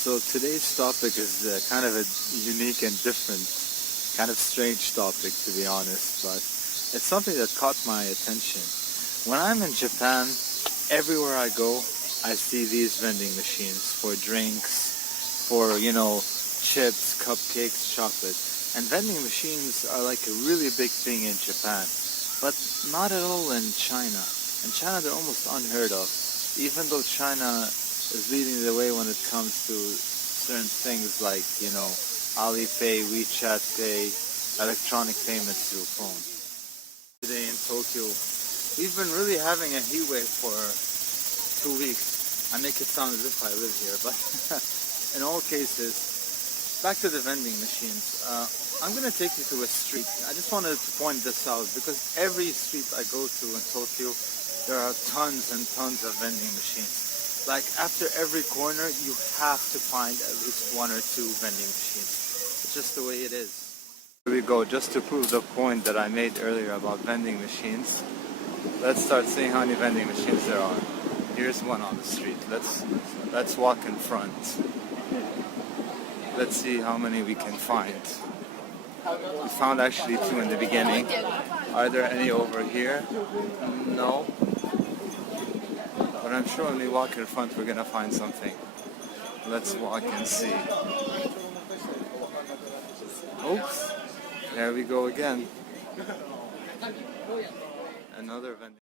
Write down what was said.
So today's topic is kind of a unique and different, kind of strange topic to be honest, but it's something that caught my attention. When I'm in Japan, everywhere I go, I see these vending machines for drinks, for, chips, cupcakes, chocolate. And vending machines are like a really big thing in Japan, but not at all in China. In China, they're almost unheard of, even though China is leading the way when it comes to certain things like, Alipay, WeChat Pay, electronic payments through phone. Today in Tokyo, we've been really having a heat wave for 2 weeks. I make it sound as if I live here, but in all cases, back to the vending machines. I'm going to take you to a street. I just wanted to point this out because every street I go to in Tokyo, there are tons and tons of vending machines. Like after every corner, you have to find at least one or two vending machines. It's just the way it is. Here we go, just to prove the point that I made earlier about vending machines. Let's start seeing how many vending machines there are. Here's one on the street. Let's walk in front. Let's see how many we can find. We found actually two in the beginning. Are there any over here? No. But I'm sure when we walk in front we're gonna find something. Let's walk and see. Oops. There we go again. Another vending.